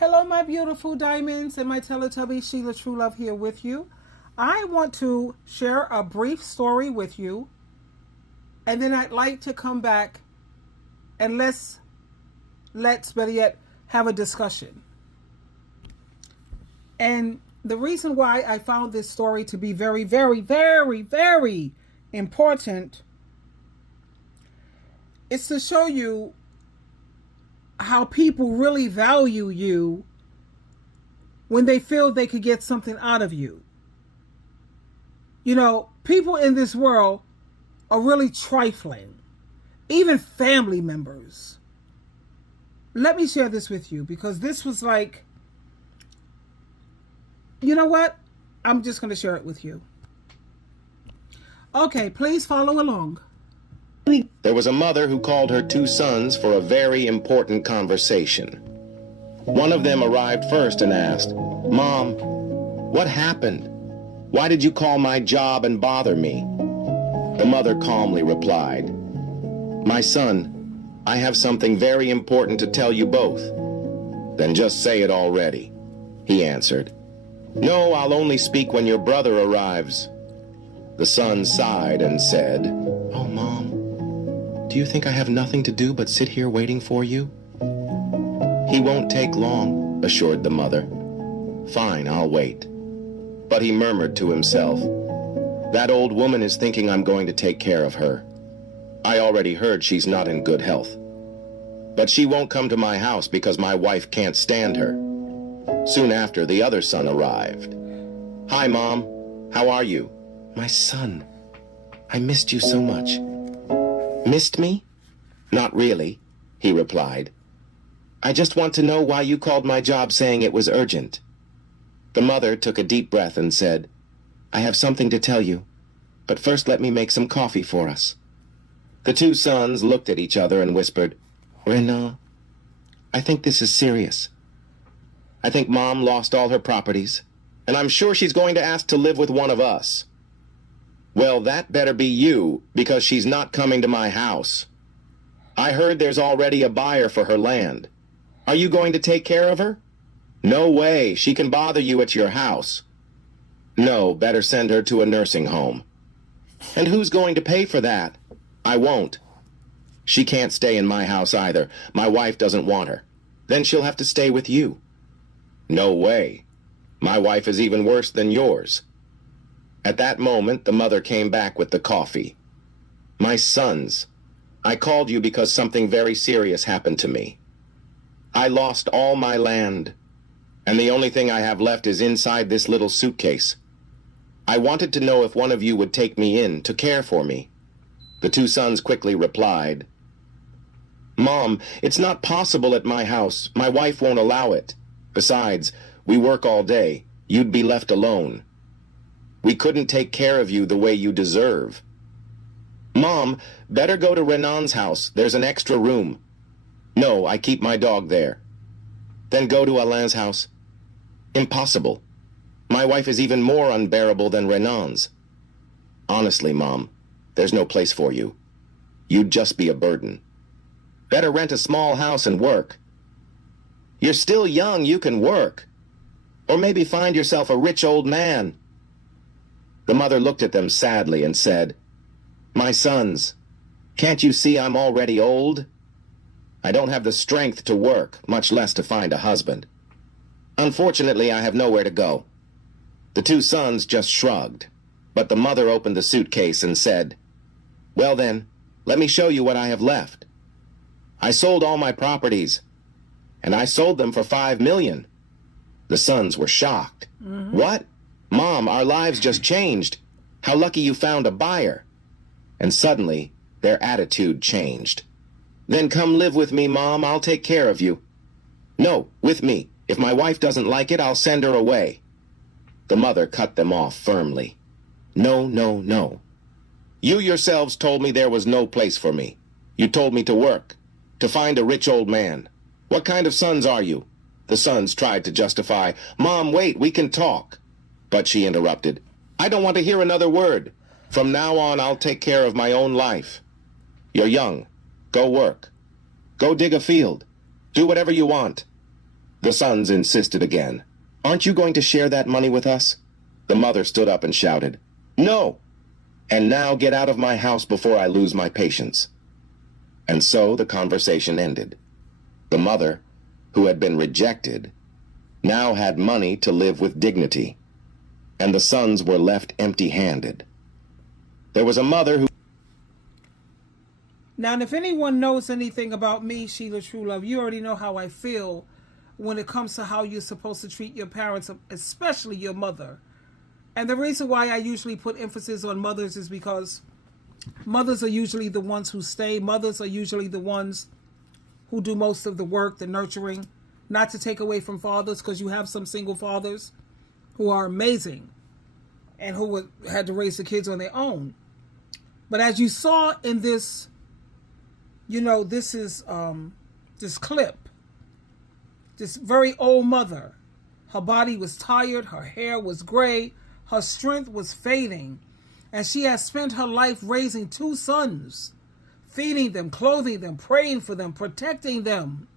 Hello, my beautiful diamonds and my Teletubby, SheilaTruelove here with you. I want to share a brief story with you, and then I'd like to come back and let's better yet have a discussion. And the reason why I found this story to be very, very, very, very important is to show you how people really value you when they feel they could get something out of you. You know, people in this world are really trifling, even family members. Let me share this with you because this was like, you know what? I'm just going to share it with you. Okay, please follow along. There was a mother who called her two sons for a very important conversation. One of them arrived first and asked, "Mom, what happened? Why did you call my job and bother me?" The mother calmly replied, "My son, I have something very important to tell you both." "Then just say it already," he answered. "No, I'll only speak when your brother arrives." The son sighed and said, "Oh, Mom, do you think I have nothing to do but sit here waiting for you?" "He won't take long," assured the mother. "Fine, I'll wait." But he murmured to himself, "That old woman is thinking I'm going to take care of her. I already heard she's not in good health. But she won't come to my house because my wife can't stand her." Soon after, the other son arrived. "Hi, Mom. How are you?" "My son, I missed you so much." "Missed me?" "Not really," he replied. "I just want to know why you called my job saying it was urgent." The mother took a deep breath and said, "I have something to tell you, but first let me make some coffee for us." The two sons looked at each other and whispered, "Renan, I think this is serious. I think Mom lost all her properties, and I'm sure she's going to ask to live with one of us." "Well, that better be you, because she's not coming to my house. I heard there's already a buyer for her land. Are you going to take care of her?" "No way, she can bother you at your house." "No, better send her to a nursing home." "And who's going to pay for that?" "I won't." "She can't stay in my house either. My wife doesn't want her. Then she'll have to stay with you." "No way. My wife is even worse than yours." At that moment, the mother came back with the coffee. "My sons, I called you because something very serious happened to me. I lost all my land, and the only thing I have left is inside this little suitcase. I wanted to know if one of you would take me in to care for me." The two sons quickly replied, "Mom, it's not possible at my house. My wife won't allow it. Besides, we work all day. You'd be left alone. We couldn't take care of you the way you deserve." "Mom, better go to Renan's house. There's an extra room." "No, I keep my dog there." "Then go to Alain's house." "Impossible. My wife is even more unbearable than Renan's." "Honestly, Mom, there's no place for you. You'd just be a burden. Better rent a small house and work." "You're still young, you can work. Or maybe find yourself a rich old man." The mother looked at them sadly and said, "My sons, can't you see I'm already old? I don't have the strength to work, much less to find a husband. Unfortunately, I have nowhere to go." The two sons just shrugged, but the mother opened the suitcase and said, "Well then, let me show you what I have left. I sold all my properties, and I sold them for $5 million. The sons were shocked. "What? Mom, our lives just changed. How lucky you found a buyer." And suddenly, their attitude changed. "Then come live with me, Mom. I'll take care of you." "No, with me. If my wife doesn't like it, I'll send her away." The mother cut them off firmly. "No, no, no. You yourselves told me there was no place for me. You told me to work, to find a rich old man. What kind of sons are you?" The sons tried to justify. "Mom, wait, we can talk." But she interrupted. "I don't want to hear another word. From now on, I'll take care of my own life. You're young. Go work. Go dig a field. Do whatever you want. The sons insisted again. Aren't you going to share that money with us? The mother stood up and shouted, No! And now get out of my house before I lose my patience. And so the conversation ended. The mother, who had been rejected, now had money to live with dignity, and the sons were left empty-handed. There was a mother who... Now, if anyone knows anything about me, SheilaTruelove, you already know how I feel when it comes to how you're supposed to treat your parents, especially your mother. And the reason why I usually put emphasis on mothers is because mothers are usually the ones who stay. Mothers are usually the ones who do most of the work, the nurturing. Not to take away from fathers, because you have some single fathers who are amazing and who had to raise the kids on their own. But as you saw in this, this is this clip, this very old mother. Her body was tired, her hair was gray, her strength was fading, and she had spent her life raising 2 sons, feeding them, clothing them, praying for them, protecting them.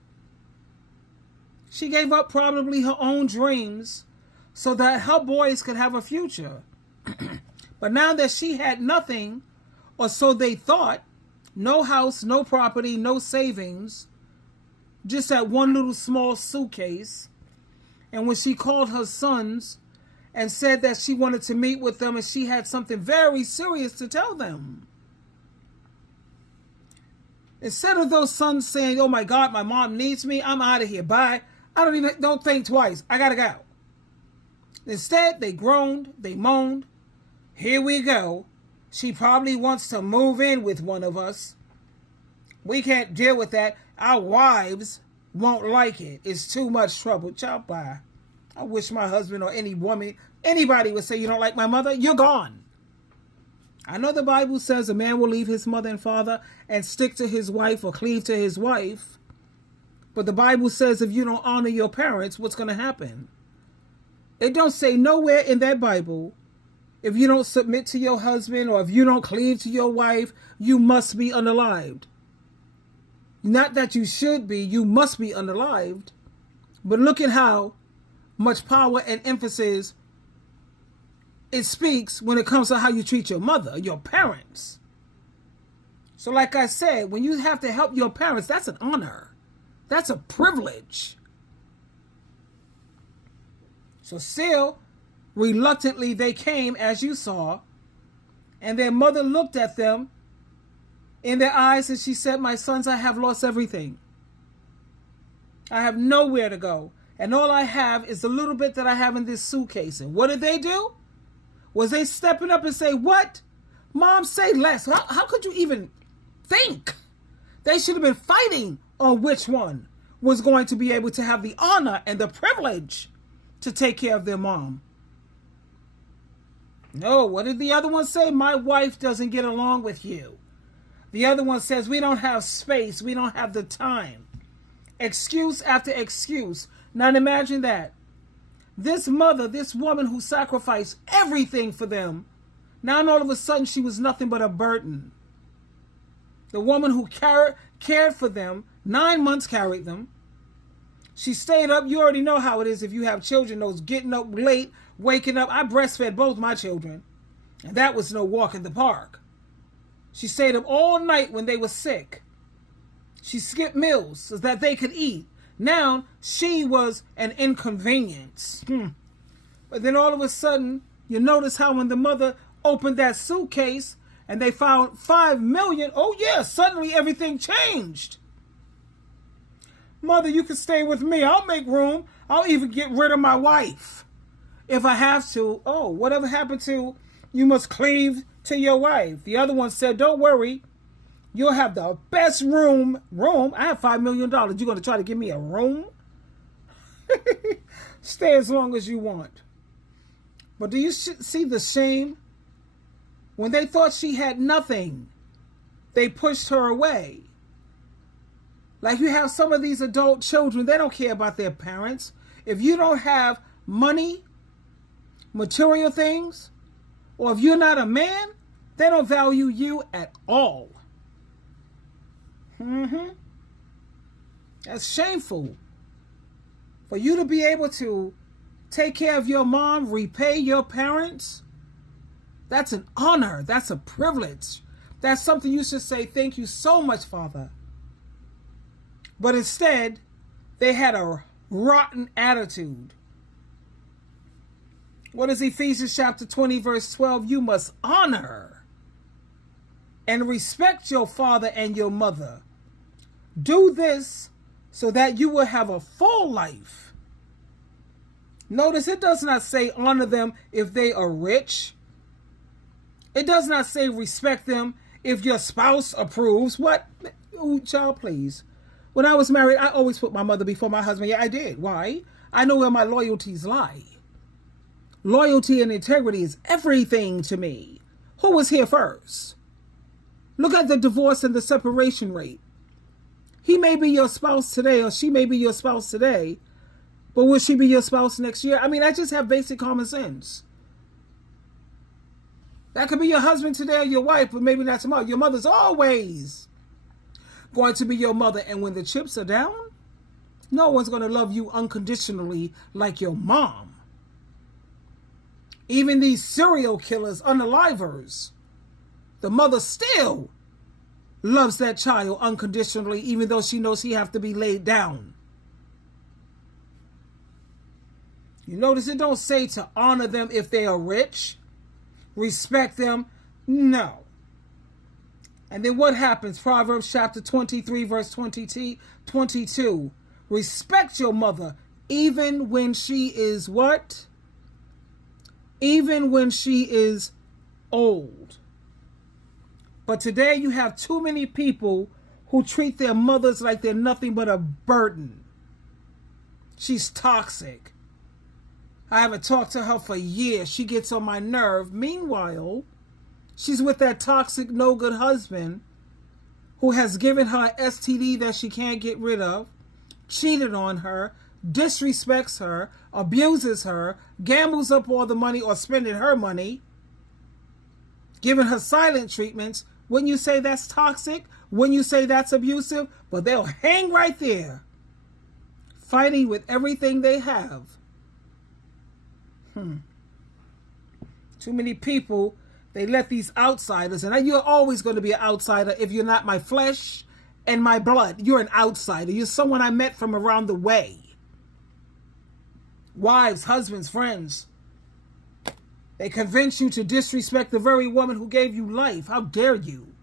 She gave up probably her own dreams so that her boys could have a future. But now that she had nothing, or so they thought, no house, no property, no savings, just that one little small suitcase. And when she called her sons and said that she wanted to meet with them and she had something very serious to tell them, instead of those sons saying, oh my God, my mom needs me, I'm out of here, bye, don't think twice, I gotta go. Instead, they groaned, they moaned, here we go. She probably wants to move in with one of us. We can't deal with that. Our wives won't like it. It's too much trouble. Ciao, bye. I wish my husband or any woman, anybody would say, you don't like my mother? You're gone. I know the Bible says a man will leave his mother and father and stick to his wife or cleave to his wife. But the Bible says if you don't honor your parents, what's going to happen? It don't say nowhere in that Bible, if you don't submit to your husband or if you don't cleave to your wife, you must be unalived. Not that you should be, you must be unalived. But look at how much power and emphasis it speaks when it comes to how you treat your mother, your parents. So like I said, when you have to help your parents, that's an honor. That's a privilege. So still, reluctantly they came, as you saw, and their mother looked at them in their eyes and she said, my sons, I have lost everything. I have nowhere to go. And all I have is the little bit that I have in this suitcase. And what did they do? Was they stepping up and say, what? Mom, say less. How could you even think? They should have been fighting on which one was going to be able to have the honor and the privilege to take care of their mom. No, what did the other one say? My wife doesn't get along with you. The other one says, we don't have space. We don't have the time. Excuse after excuse. Now imagine that. This mother, this woman who sacrificed everything for them, now all of a sudden she was nothing but a burden. The woman who cared for them, 9 months carried them. She stayed up. You already know how it is if you have children, those getting up late, waking up. I breastfed both my children, and that was no walk in the park. She stayed up all night when they were sick. She skipped meals so that they could eat. Now she was an inconvenience. But then all of a sudden, you notice how when the mother opened that suitcase and they found $5 million, oh yeah, suddenly everything changed. Mother, you can stay with me. I'll make room. I'll even get rid of my wife if I have to. Oh, whatever happened to you must cleave to your wife. The other one said, don't worry. You'll have the best room. I have $5 million. You're going to try to give me a room? Stay as long as you want. But do you see the shame? When they thought she had nothing, they pushed her away. Like you have some of these adult children, they don't care about their parents. If you don't have money, material things, or if you're not a man, they don't value you at all. That's shameful For you to be able to take care of your mom, repay your parents, that's an honor. That's a privilege. That's something you should say, thank you so much, Father. But instead, they had a rotten attitude. What is Ephesians chapter 20, verse 12? You must honor and respect your father and your mother. Do this so that you will have a full life. Notice it does not say honor them if they are rich. It does not say respect them if your spouse approves. What? Oh, child, please. When I was married, I always put my mother before my husband. Yeah, I did. Why? I know where my loyalties lie. Loyalty and integrity is everything to me. Who was here first? Look at the divorce and the separation rate. He may be your spouse today, or she may be your spouse today, but will she be your spouse next year? I mean, I just have basic common sense. That could be your husband today or your wife, but maybe not tomorrow. Your mother's always going to be your mother. And when the chips are down, no one's going to love you unconditionally like your mom. Even these serial killers, unalivers, the mother still loves that child unconditionally, even though she knows he have to be laid down. You notice it don't say to honor them if they are rich, respect them. No. And then what happens? Proverbs chapter 23, verse 22. Respect your mother even when she is what? Even when she is old. But today you have too many people who treat their mothers like they're nothing but a burden. She's toxic. I haven't talked to her for years. She gets on my nerve. Meanwhile, she's with that toxic, no good husband who has given her an STD that she can't get rid of, cheated on her, disrespects her, abuses her, gambles up all the money or spending her money, giving her silent treatments. Wouldn't you say that's toxic? Wouldn't you say that's abusive? But they'll hang right there, fighting with everything they have. Too many people, they let these outsiders, and you're always going to be an outsider if you're not my flesh and my blood. You're an outsider. You're someone I met from around the way. Wives, husbands, friends. They convince you to disrespect the very woman who gave you life. How dare you?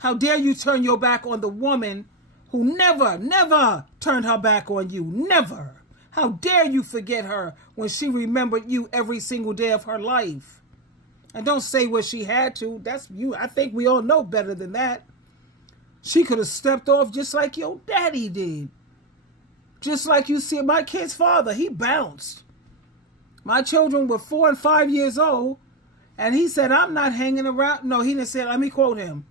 How dare you turn your back on the woman who never turned her back on you? Never. How dare you forget her when she remembered you every single day of her life? And don't say what she had to. That's you. I think we all know better than that. She could have stepped off just like your daddy did. Just like you see my kid's father, he bounced. My children were 4 and 5 years old, and he said, I'm not hanging around. No, he didn't say, let me quote him.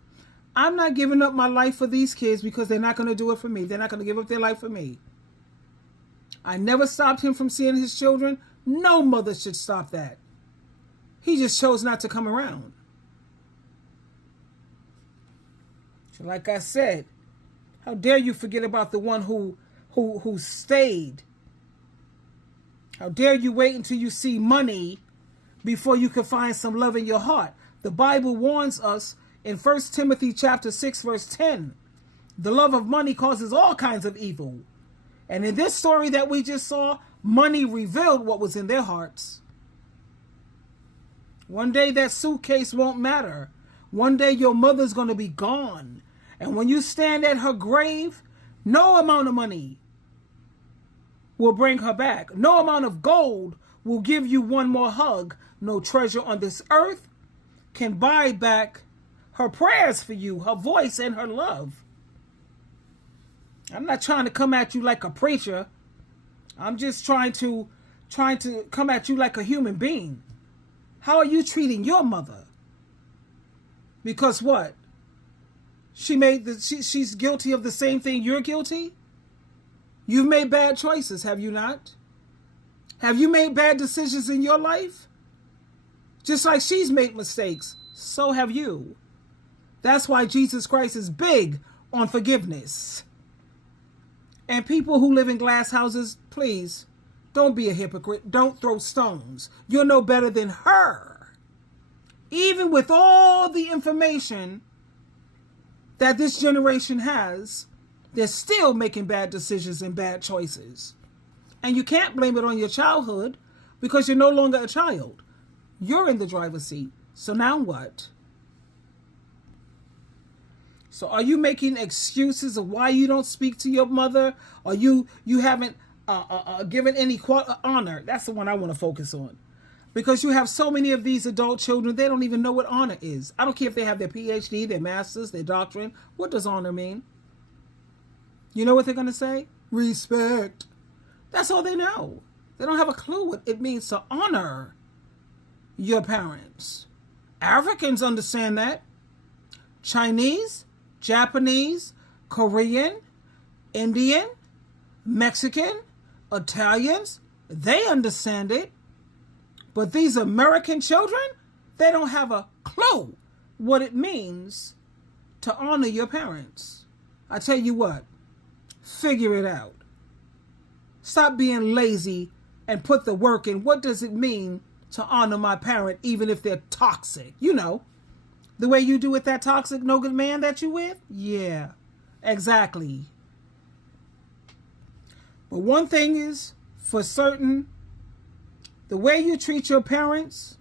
I'm not giving up my life for these kids because they're not going to do it for me. They're not going to give up their life for me. I never stopped him from seeing his children. No mother should stop that. He just chose not to come around. So like I said, how dare you forget about the one who stayed? How dare you wait until you see money before you can find some love in your heart? The Bible warns us in 1 Timothy chapter 6, verse 10. The love of money causes all kinds of evil. And in this story that we just saw, money revealed what was in their hearts. One day that suitcase won't matter. One day your mother's going to be gone. And when you stand at her grave, no amount of money will bring her back. No amount of gold will give you one more hug. No treasure on this earth can buy back her prayers for you, her voice and her love. I'm not trying to come at you like a preacher. I'm just trying to come at you like a human being. How are you treating your mother? Because what? She's guilty of the same thing you're guilty? You've made bad choices, have you not? Have you made bad decisions in your life? Just like she's made mistakes, so have you. That's why Jesus Christ is big on forgiveness. And people who live in glass houses, please, don't be a hypocrite. Don't throw stones. You're no better than her. Even with all the information that this generation has, they're still making bad decisions and bad choices. And you can't blame it on your childhood because you're no longer a child. You're in the driver's seat. So now what? So are you making excuses of why you don't speak to your mother? Or you haven't given any honor? That's the one I want to focus on. Because you have so many of these adult children, they don't even know what honor is. I don't care if they have their PhD, their master's, their doctorate. What does honor mean? You know what they're going to say? Respect. That's all they know. They don't have a clue what it means to honor your parents. Africans understand that. Chinese, Japanese, Korean, Indian, Mexican, Italians, they understand it. But these American children, they don't have a clue what it means to honor your parents. I tell you what, figure it out. Stop being lazy and put the work in. What does it mean to honor my parent even if they're toxic? You know, the way you do with that toxic no good man that you with? Yeah, exactly. But one thing is for certain, the way you treat your parents,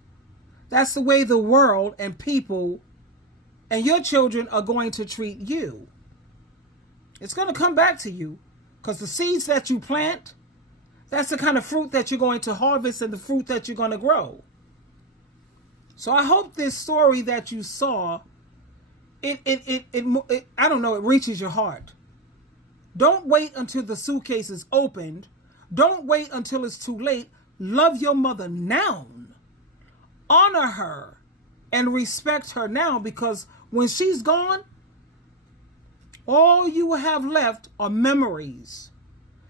that's the way the world and people and your children are going to treat you. It's going to come back to you because the seeds that you plant, that's the kind of fruit that you're going to harvest and the fruit that you're going to grow. So I hope this story that you saw, it I don't know, it reaches your heart. Don't wait until the suitcase is opened. Don't wait until it's too late. Love your mother now. Honor her and respect her now, because when she's gone, all you will have left are memories.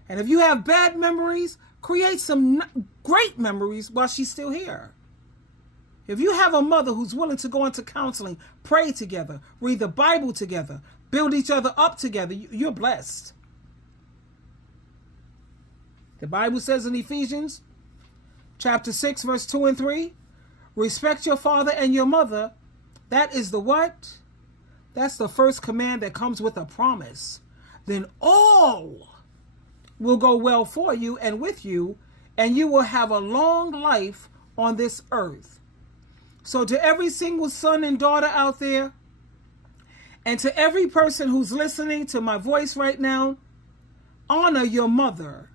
And if you have bad memories, create some great memories while she's still here. If you have a mother who's willing to go into counseling, pray together, read the Bible together, build each other up together, you're blessed. The Bible says in Ephesians chapter 6, verse 2 and 3, respect your father and your mother. That is the what? That's the first command that comes with a promise. Then all will go well for you and with you, and you will have a long life on this earth. So to every single son and daughter out there, and to every person who's listening to my voice right now, honor your mother.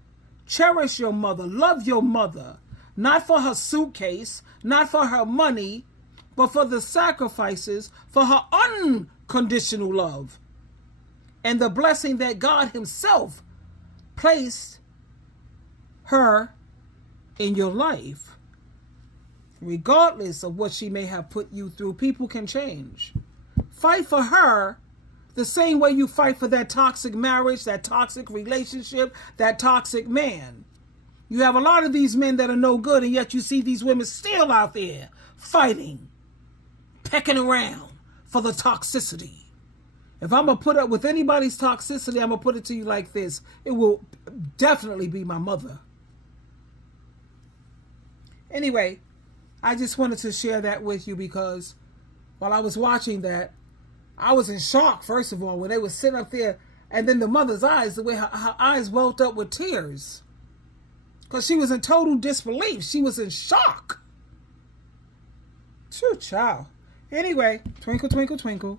Cherish your mother. Love your mother. Not for her suitcase, not for her money, but for the sacrifices, for her unconditional love, and the blessing that God himself placed her in your life. Regardless of what she may have put you through, people can change. Fight for her the same way you fight for that toxic marriage, that toxic relationship, that toxic man. You have a lot of these men that are no good, and yet you see these women still out there fighting, pecking around for the toxicity. If I'm going to put up with anybody's toxicity, I'm going to put it to you like this. It will definitely be my mother. Anyway, I just wanted to share that with you because while I was watching that, I was in shock, first of all, when they were sitting up there, and then the mother's eyes, the way her eyes welled up with tears. Because she was in total disbelief. She was in shock. True child. Anyway, twinkle, twinkle, twinkle.